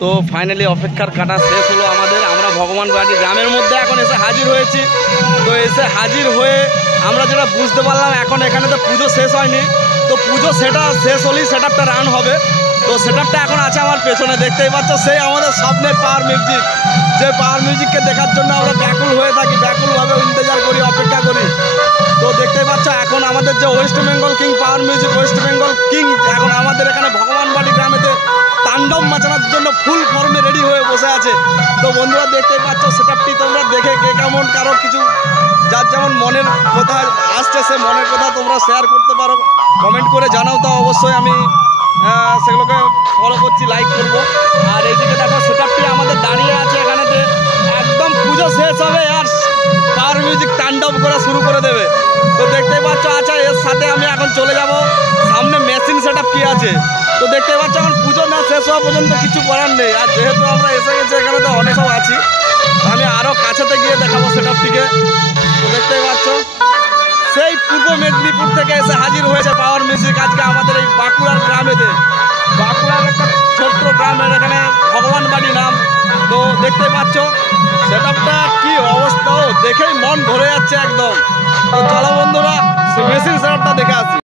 তো ফাইনালি অপেক্ষার কাটা শেষ হলো আমাদের। আমরা ভগবান বাড়ি গ্রামের মধ্যে এখন এসে হাজির হয়েছি। তো এসে হাজির হয়ে আমরা যেটা বুঝতে পারলাম, এখন এখানে তো পুজো শেষ হয়নি, তো পুজো সেটা শেষ হলেই সেট আপটা রান হবে। তো সেট আপটা এখন আছে আমার পেছনে, দেখতেই পাচ্ছ, সেই আমাদের স্বপ্নের পাওয়ার মিউজিক। যে পাওয়ার মিউজিককে দেখার জন্য আমরা ব্যাকুল হয়ে থাকি, ব্যাকুলভাবে ইন্তজার করি, অপেক্ষা করি। তো দেখতেই পাচ্ছ এখন আমাদের যে West Bengal king power music, West Bengal king এখন আমাদের এখানে ভগবানবাড়ি গ্রামেতে তাণ্ডব মাচানোর জন্য ফুল ফর্মে রেডি হয়ে বসে আছে। তো বন্ধুরা দেখতেই পাচ্ছ সেট আপটি, তোমরা দেখে কে কেমন কারো কিছু যার যেমন মনের কথা আসছে, সে মনের কথা তোমরা শেয়ার করতে পারো, কমেন্ট করে জানাও। তো অবশ্যই আমি সেগুলোকে ফলো করছি, লাইক করবো। আর এইদিকে দেখো সেট আপটি আমাদের দাঁড়িয়ে আছে এখানেতে, একদম পুজো শেষ হবে আর পাওয়ার মিউজিক তাণ্ডব করা শুরু করে দেবে। তো দেখতেই পাচ্ছ, আচ্ছা এর সাথে আমি এখন চলে যাব সামনে মেশিন সেট আপ কি আছে। তো দেখতেই পাচ্ছ এখন পুজো না শেষ হওয়া পর্যন্ত কিছু করার নেই। আর যেহেতু আমরা এসে গেছি এখানে, তো অনেক সব আছি, আমি আরও কাছেতে গিয়ে দেখাবো সেট আপটিকে। তো দেখতেই পাচ্ছ সেই পূর্ব মেদিনীপুর থেকে এসে হাজির হয়েছে পাওয়ার মিউজিক আজকে আমাদের এই বাঁকুড়ার গ্রামেতে। বাঁকুড়ার একটা ছোট্ট গ্রামের এখানে ভগবানবাড়ি নাম। তো দেখতেই পাচ্ছ সেট আপটা কি অবস্থা, দেখেই মন ভরে যাচ্ছে একদম। তো চলো বন্ধুরা মেশিন সেট আপটা দেখে আসি।